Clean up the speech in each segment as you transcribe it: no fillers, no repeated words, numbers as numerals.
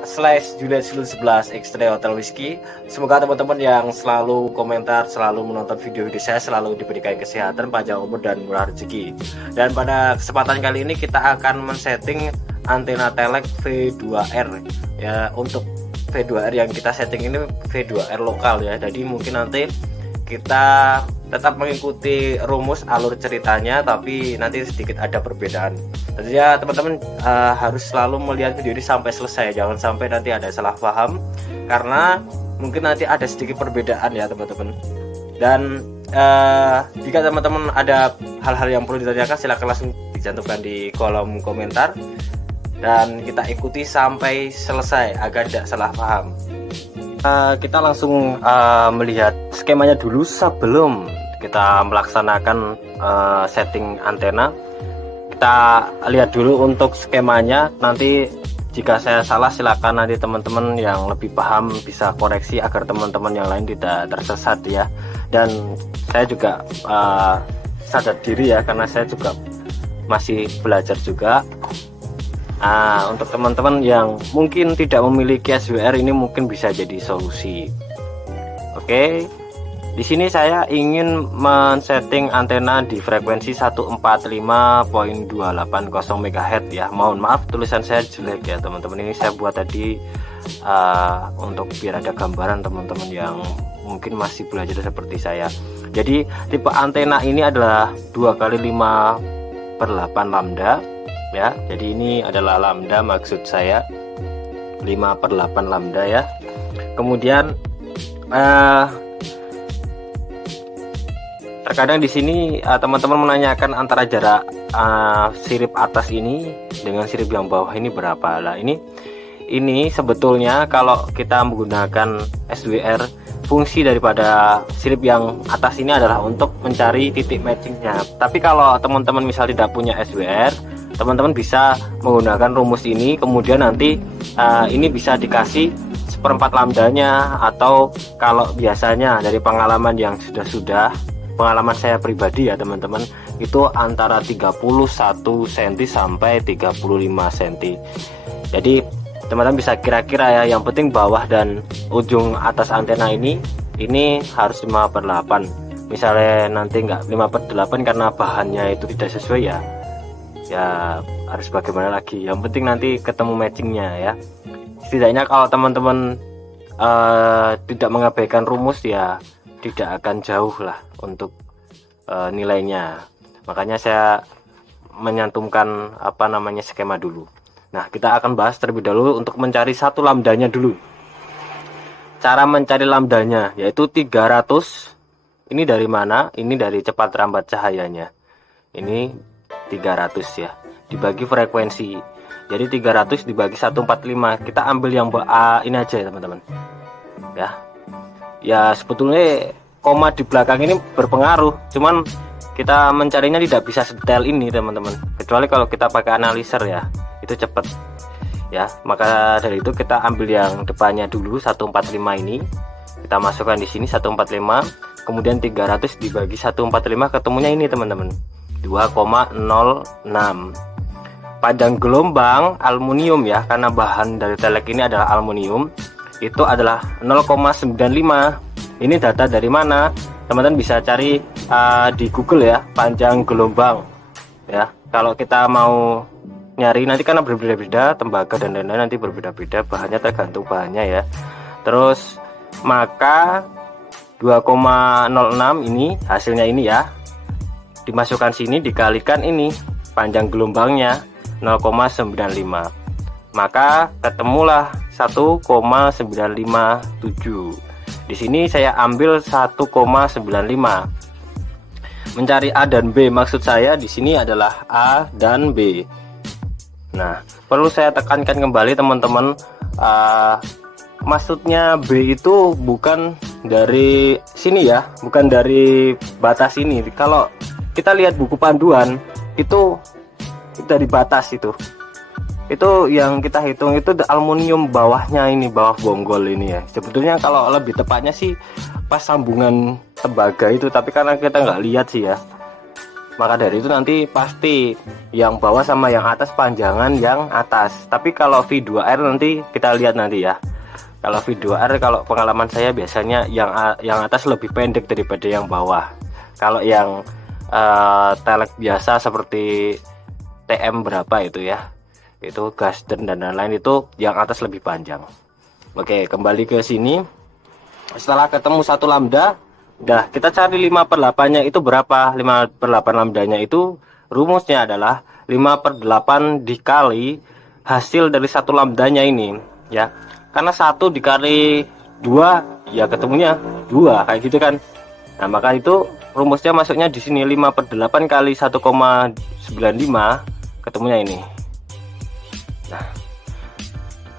slash Juliet 11 X-Ray Hotel Whiskey. Semoga teman-teman yang selalu komentar, selalu menonton video-video saya selalu diberikan kesehatan, panjang umur dan murah rezeki. Dan pada kesempatan kali ini kita akan men-setting antena telek V2R ya. Untuk V2R yang kita setting ini V2R lokal ya. Jadi mungkin nanti kita tetap mengikuti rumus alur ceritanya, tapi nanti sedikit ada perbedaan. Tentunya teman-teman harus selalu melihat video ini sampai selesai, jangan sampai nanti ada salah paham, karena mungkin nanti ada sedikit perbedaan ya teman-teman. Dan jika teman-teman ada hal-hal yang perlu ditanyakan, silahkan langsung dicantumkan di kolom komentar dan kita ikuti sampai selesai agar tidak salah paham. Kita langsung melihat skemanya dulu sebelum kita melaksanakan setting antena. Kita lihat dulu untuk skemanya, nanti jika saya salah silakan nanti teman-teman yang lebih paham bisa koreksi agar teman-teman yang lain tidak tersesat ya. Dan saya juga sadar diri ya, karena saya juga masih belajar juga. Untuk teman-teman yang mungkin tidak memiliki SWR, ini mungkin bisa jadi solusi. Oke, di sini saya ingin men-setting antena di frekuensi 145.280 MHz ya. Mohon maaf tulisan saya jelek ya teman-teman, ini saya buat tadi untuk biar ada gambaran teman-teman yang mungkin masih belajar seperti saya. Jadi tipe antena ini adalah 2x5/8 lambda ya. Jadi ini adalah lambda, maksud saya 5/8 lambda ya. Kemudian terkadang di sini teman-teman menanyakan antara jarak sirip atas ini dengan sirip yang bawah ini berapa. Lah ini sebetulnya kalau kita menggunakan SWR, fungsi daripada sirip yang atas ini adalah untuk mencari titik matchingnya. Tapi kalau teman-teman misal tidak punya SWR, teman-teman bisa menggunakan rumus ini, kemudian nanti ini bisa dikasih 1/4 lambdanya, atau kalau biasanya dari pengalaman yang sudah pengalaman saya pribadi ya teman-teman, itu antara 31 cm sampai 35 cm. Jadi teman-teman bisa kira-kira ya, yang penting bawah dan ujung atas antena ini harus 5/8. Misalnya nanti enggak 5/8 karena bahannya itu tidak sesuai ya harus bagaimana lagi, yang penting nanti ketemu matchingnya ya. Setidaknya kalau teman-teman tidak mengabaikan rumus ya tidak akan jauh lah untuk nilainya. Makanya saya menyantumkan skema dulu. Nah, kita akan bahas terlebih dahulu untuk mencari satu lambdanya dulu. Cara mencari lambdanya yaitu 300. Ini dari mana? Ini dari cepat rambat cahayanya. Ini 300 ya, dibagi frekuensi. Jadi 300 dibagi 145. Kita ambil yang ini aja ya teman-teman ya. Sebetulnya koma di belakang ini berpengaruh, cuman kita mencarinya tidak bisa sedetail ini teman-teman, kecuali kalau kita pakai analiser ya, itu cepat ya. Maka dari itu kita ambil yang depannya dulu, 145 ini kita masukkan di sini 145, kemudian 300 dibagi 145, ketemunya ini teman-teman, 2,06. Panjang gelombang aluminium ya, karena bahan dari telek ini adalah aluminium, itu adalah 0,95. Ini data dari mana? Teman-teman bisa cari di Google ya, panjang gelombang ya. Kalau kita mau nyari nanti karena berbeda-beda, tembaga dan lain-lain nanti berbeda-beda, bahannya tergantung bahannya ya. Terus maka 2,06 ini hasilnya ini ya, dimasukkan sini dikalikan ini panjang gelombangnya 0,957, maka ketemulah 1,957. Di sini saya ambil 1,95. Mencari A dan B, maksud saya di sini adalah A dan B. Nah, perlu saya tekankan kembali teman-teman, maksudnya B itu bukan dari sini ya, bukan dari batas ini. Kalau kita lihat buku panduan itu dari batas itu yang kita hitung itu aluminium bawahnya ini, bawah bonggol ini ya. Sebetulnya kalau lebih tepatnya sih pas sambungan tembaga itu, tapi karena kita nggak lihat sih ya, Maka dari itu nanti pasti yang bawah sama yang atas panjangan yang atas. Tapi kalau V2R nanti kita lihat nanti ya. Kalau V2R, kalau pengalaman saya biasanya yang atas lebih pendek daripada yang bawah. Kalau yang telek biasa seperti TM berapa itu ya, itu Gasden dan lain-lain, itu yang atas lebih panjang. Oke, kembali ke sini. Setelah ketemu satu lambda, dah kita cari 5/8 nya itu berapa. 5/8 lambdanya itu rumusnya adalah 5/8 dikali hasil dari satu lambdanya ini ya, karena 1 dikali 2 ya ketemunya 2 kayak gitu kan. Nah maka itu rumusnya masuknya di sini 5/8 kali 1,95 ketemunya ini. Nah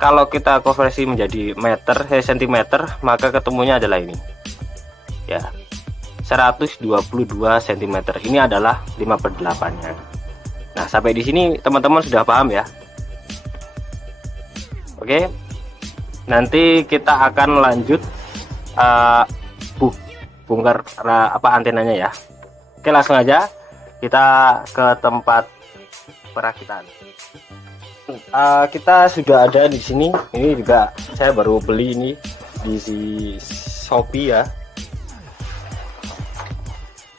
kalau kita konversi menjadi meter sentimeter, maka ketemunya adalah ini ya, 122 cm. Ini adalah 5/8 nya. Nah sampai di sini teman-teman sudah paham ya. Oke, nanti kita akan lanjut bongkar antenanya ya. Oke, langsung aja kita ke tempat perakitan. Kita sudah ada di sini. Ini juga saya baru beli ini di Shopee ya.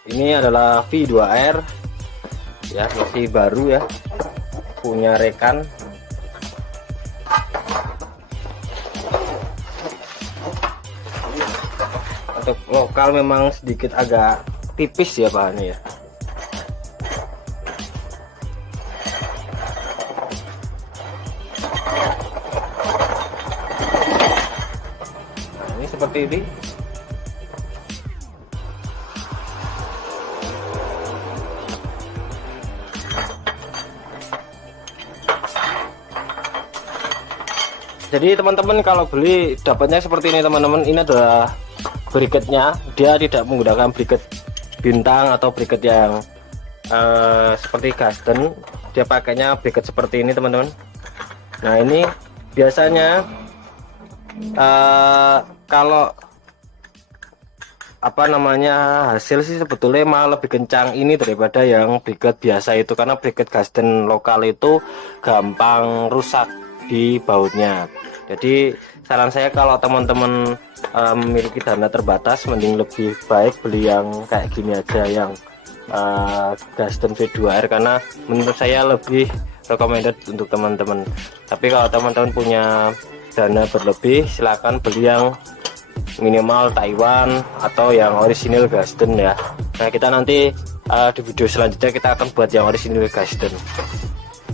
Ini adalah V2R ya, masih baru ya, punya rekan. Untuk lokal memang sedikit agak tipis ya bahannya ya. Seperti ini. Jadi teman-teman kalau beli dapatnya seperti ini teman-teman. Ini adalah bracketnya, dia tidak menggunakan bracket bintang atau bracket yang seperti Gasden. Dia pakainya bracket seperti ini teman-teman. Nah ini biasanya kalau hasil sih sebetulnya malah lebih kencang ini daripada yang bracket biasa itu, karena bracket Gasden lokal itu gampang rusak di bautnya. Jadi saran saya kalau teman-teman memiliki dana terbatas, mending lebih baik beli yang kayak gini aja, yang Gasden V2R, karena menurut saya lebih recommended untuk teman-teman. Tapi kalau teman-teman punya dana berlebih, silakan beli yang minimal Taiwan atau yang orisinil Gasden ya. Nah kita nanti di video selanjutnya kita akan buat yang orisinil Gasden.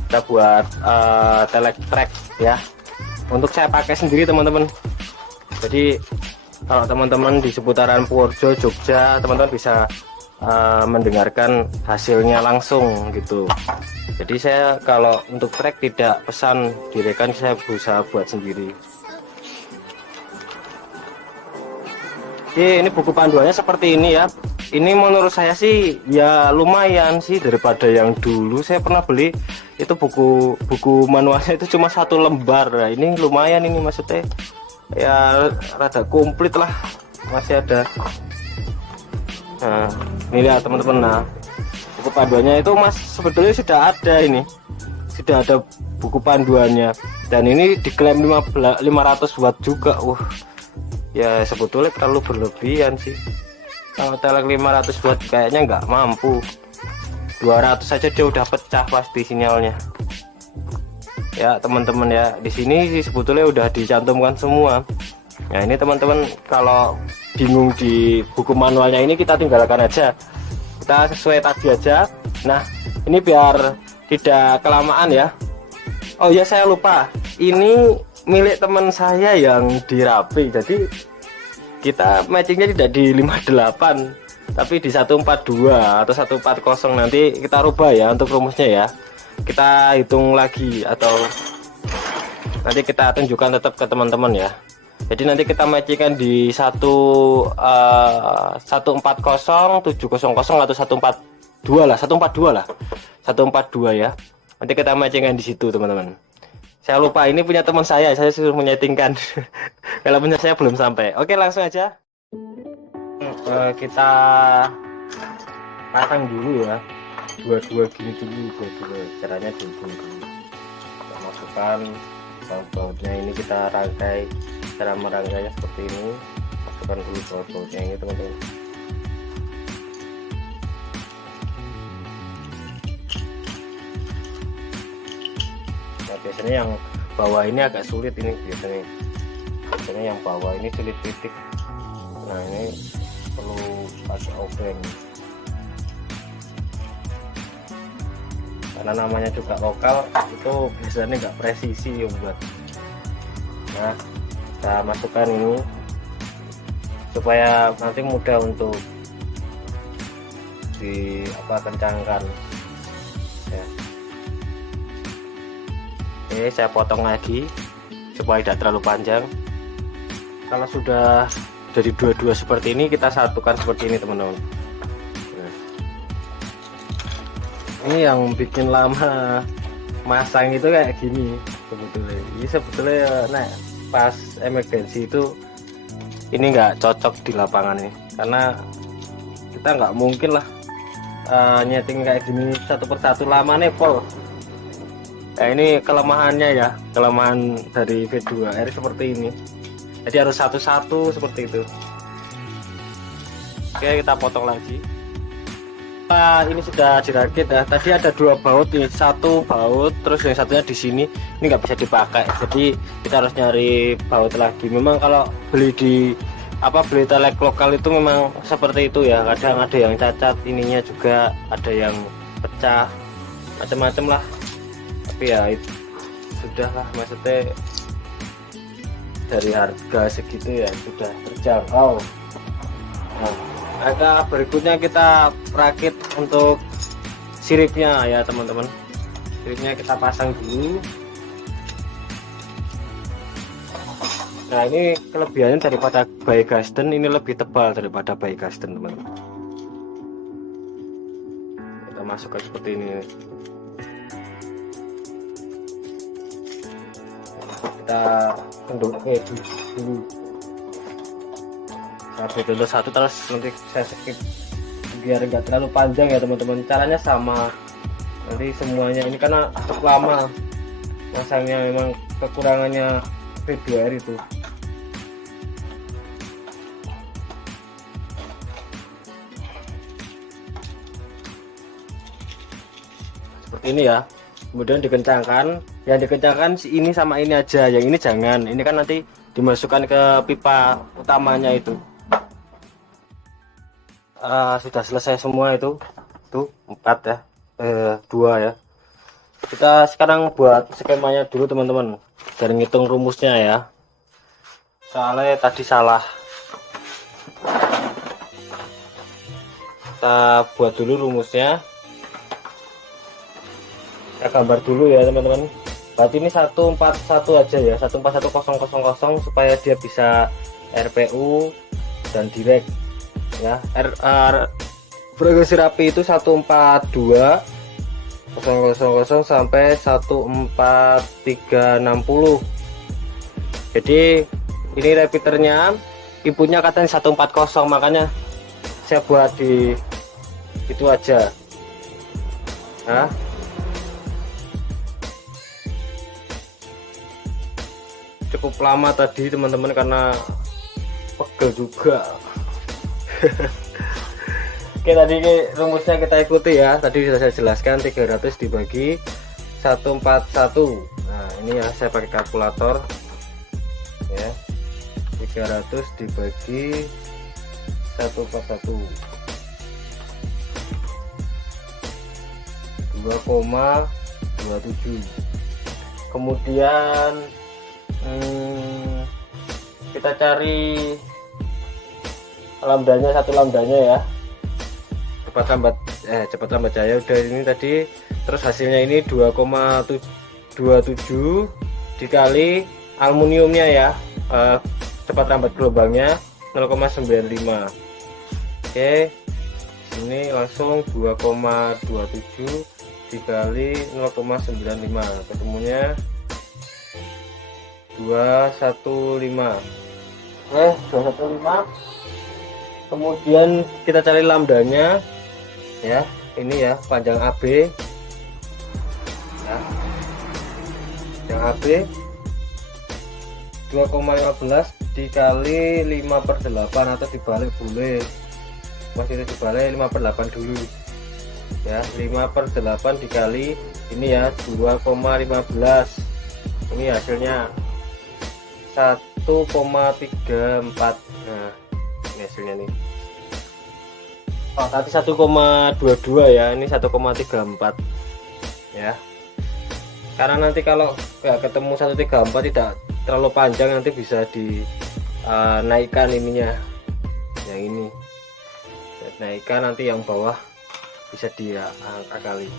Kita buat telek track ya. Untuk saya pakai sendiri teman-teman. Jadi kalau teman-teman di seputaran Purworejo, Jogja, teman-teman bisa mendengarkan hasilnya langsung gitu. Jadi saya kalau untuk track tidak pesan direkan, saya berusaha buat sendiri. Oke, ini buku panduannya seperti ini ya. Ini menurut saya sih ya lumayan sih daripada yang dulu saya pernah beli. Itu buku manualnya itu cuma 1 lembar. Nah, ini lumayan, ini maksudnya ya rada komplit lah, masih ada. Nah ini lihat teman-teman, nah buku panduannya itu sebetulnya sudah ada, ini sudah ada buku panduannya, dan ini diklaim 500 watt juga. Ya sebetulnya terlalu berlebihan sih. Kalau telek 500 watt kayaknya nggak mampu. 200 saja dia udah pecah pasti sinyalnya. Ya teman-teman ya, di sini sih sebetulnya udah dicantumkan semua. Nah ini teman-teman kalau bingung di buku manualnya ini, kita tinggalkan aja, kita sesuai tadi aja. Nah ini biar tidak kelamaan ya. Oh ya saya lupa, ini milik teman saya yang di Rapi, jadi kita matchingnya tidak di 58 tapi di 142 atau 140. Nanti kita rubah ya untuk rumusnya ya, kita hitung lagi atau nanti kita tunjukkan tetap ke teman-teman ya. Jadi nanti kita matchingkan di 140, 700 atau 142 lah, 142 ya. Nanti kita matchingkan di situ teman-teman. Saya lupa, ini punya teman saya suruh menyetingkan. Kalau punya saya belum sampai. Oke langsung aja. Kita pasang dulu ya. dua gini dulu, dua caranya dulu. Kita masukkan baut-bautnya, ini kita rangkai. Cara merangkainya seperti ini, masukkan dulu baut-bautnya ini teman-teman. Nah biasanya yang bawah ini agak sulit, ini biasanya yang bawah ini sulit titik. Nah ini perlu pakai obeng karena namanya juga lokal, itu biasanya nggak presisi ya buat. Nah kita masukkan ini supaya nanti mudah untuk kencangkan ya. Oke, saya potong lagi supaya tidak terlalu panjang. Kalau sudah dari dua-dua seperti ini, kita satukan seperti ini teman-teman. Ini yang bikin lama masang itu kayak gini sebetulnya. Ini sebetulnya nah pas emergency itu ini nggak cocok di lapangan ini, karena kita nggak mungkin lah nyeting kayak gini satu persatu, lama nepol. Nah ini kelemahannya ya, kelemahan dari V2R seperti ini. Jadi harus satu-satu seperti itu. Oke, kita potong lagi. Ini sudah dirakit ya. Tadi ada dua baut nih, satu baut, terus yang satunya di sini. Ini nggak bisa dipakai, jadi kita harus nyari baut lagi. Memang kalau beli di beli telek lokal itu memang seperti itu ya. Kadang ada yang cacat, ininya juga ada yang pecah, macam-macam lah. Tapi ya itu sudah lah, maksudnya dari harga segitu ya sudah terjangkau. Nah, agak berikutnya kita rakit untuk siripnya ya teman-teman. Siripnya kita pasang dulu. Nah ini kelebihannya daripada Baigasden, ini lebih tebal daripada Baigasden teman-teman. Kita masukkan seperti ini. Kita tunduk dulu. Dulu satu, terus nanti saya skip biar enggak terlalu panjang ya teman-teman. Caranya sama, nanti semuanya ini karena cukup lama masangnya, memang kekurangannya V2R itu. Seperti ini ya, kemudian dikencangkan. Yang dikencangkan ini sama ini aja, yang ini jangan, ini kan nanti dimasukkan ke pipa utamanya itu. Sudah selesai semua itu, tuh 4 ya, 2 ya. Kita sekarang buat skemanya dulu teman-teman, biar ngitung rumusnya ya, soalnya tadi salah. Kita buat dulu rumusnya, saya gambar dulu ya teman-teman. Berarti ini 141 aja ya, 141000 supaya dia bisa RPU dan direct ya. Frekuensi rapi itu 142.000 sampai 14360. Jadi ini repeaternya, inputnya katanya 140, makanya saya buat di itu aja. Nah, cukup lama tadi teman-teman karena pegel juga. Oke, tadi rumusnya kita ikuti ya. Tadi sudah saya jelaskan, 300 dibagi 141. Nah ini ya, saya pakai kalkulator ya. 300 dibagi 141, 2,27. Kemudian kita cari lambdanya, satu lambdanya ya, cepat lambat jaya udah ini tadi. Terus hasilnya ini 2,27 dikali aluminiumnya ya, cepat lambat gelombangnya 0,95. Oke, ini langsung 2,27 dikali 0,95, ketemunya 215. 215. Kemudian kita cari lambdanya ya, ini ya, panjang AB ya, yang AB 2,15 dikali 5/8 atau dibalik boleh, masih dibalik 5/8 dulu ya. 5/8 dikali ini ya 2,15, ini hasilnya 1,34. Nah ini hasilnya nih. Oh tadi 1,22 ya, ini 1,34 ya. Karena nanti kalau nggak ketemu 134 tidak terlalu panjang, nanti bisa dinaikkan ininya, yang ini naikkan, nanti yang bawah bisa diakali.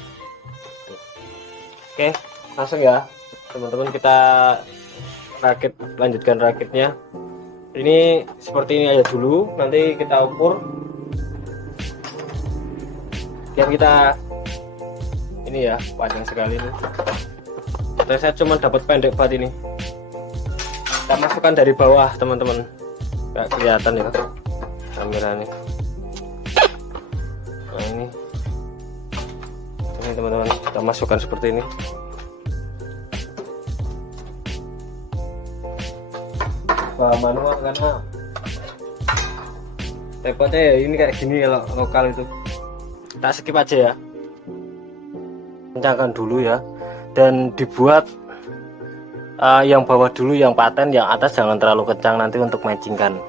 Oke, langsung ya teman-teman, kita lanjutkan rakitnya. Ini seperti ini aja dulu, nanti kita ukur biar kita ini ya, panjang sekali ini. Terus saya cuma dapat pendek banget ini. Kita masukkan dari bawah teman-teman, nggak kelihatan ya kameranya. Nah ini teman-teman, kita masukkan seperti ini. Manual karena repotnya ya ini kayak gini kalau lokal itu. Kita skip aja ya, kencangkan dulu ya, dan dibuat yang bawah dulu, yang paten, yang atas jangan terlalu kencang nanti untuk matchingkan.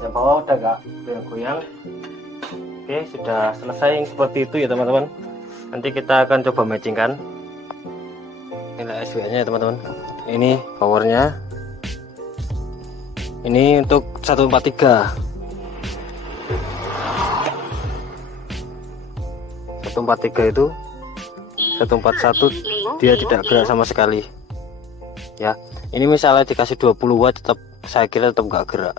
Yang bawah udah gak goyang-goyang. Oke, sudah selesai yang seperti itu ya teman-teman. Nanti kita akan coba matchingkan. Ini SWR nya ya teman-teman, ini powernya, ini untuk 143 itu 141 dia tidak gerak sama sekali ya. Ini misalnya dikasih 20 watt tetap, saya kira tetap gak gerak.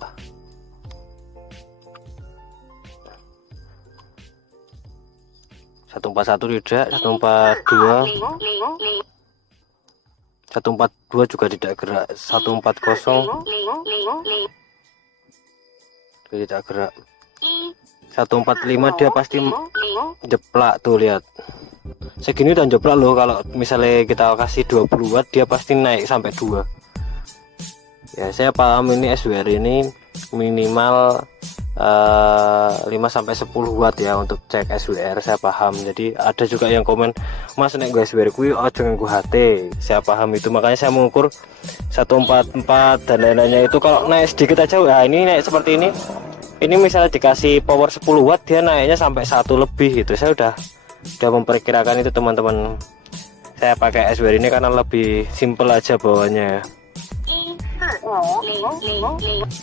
Satu 141 tidak, 142 juga tidak gerak, 140 tidak gerak, 145 dia pasti jeplak tuh, lihat segini dan jeplak loh. Kalau misalnya kita kasih 20 watt dia pasti naik sampai 2 ya. Saya paham ini SWR ini minimal 5-10 watt ya untuk cek SWR, saya paham. Jadi ada juga yang komen, mas nek gue SWR kui jangan gue HT, saya paham itu, makanya saya mengukur 144 dan lain-lainnya itu. Kalau naik sedikit aja, nah ini naik seperti ini misalnya dikasih power 10 watt dia naiknya sampai 1 lebih gitu. Saya udah memperkirakan itu teman-teman. Saya pakai SWR ini karena lebih simple aja bawahnya ya.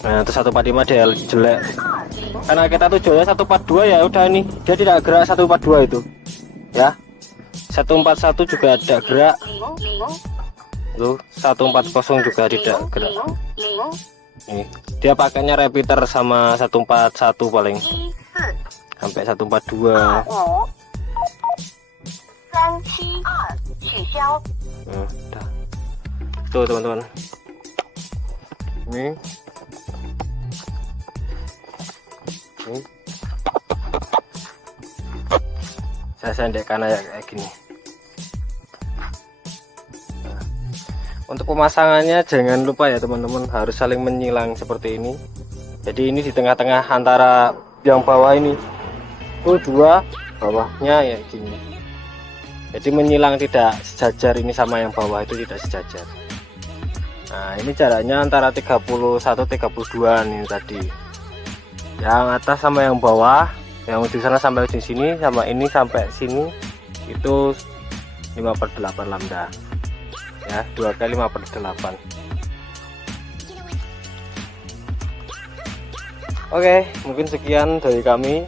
Nah itu 145 dia jelek, karena kita tujuannya 142 ya udah, ini dia tidak gerak 142 itu ya. 141 juga tidak gerak tuh, 140 juga tidak gerak. Ini dia pakainya repeater sama 141 paling sampai 142. Udah. Tuh teman-teman, ini saya sendekkan aja kayak gini. Nah, untuk pemasangannya jangan lupa ya teman-teman, harus saling menyilang seperti ini. Jadi ini di tengah-tengah antara yang bawah ini itu 2, bawahnya ya gini. Jadi menyilang tidak sejajar, ini sama yang bawah itu tidak sejajar. Nah ini jaraknya antara 31-32 nih tadi. Yang atas sama yang bawah, yang ujung sana sampai ujung sini, sama ini sampai sini itu 5/8 lambda ya, 2 kali 5/8. Oke, mungkin sekian dari kami.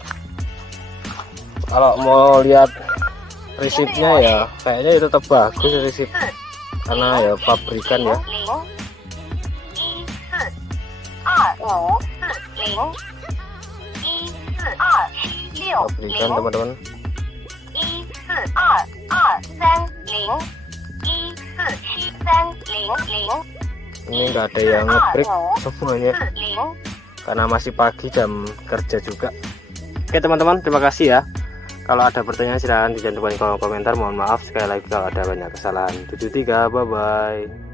Kalau mau lihat resipnya ya kayaknya itu tetap bagus resip, karena ya pabrikan ya. Pabrikan teman-teman. Ini enggak ada yang ngebreak semuanya karena masih pagi, jam kerja juga. Oke teman-teman, terima kasih ya. Kalau ada pertanyaan silahkan dicantumkan di kolom komentar. Mohon maaf sekali lagi kalau ada banyak kesalahan. 73, bye bye.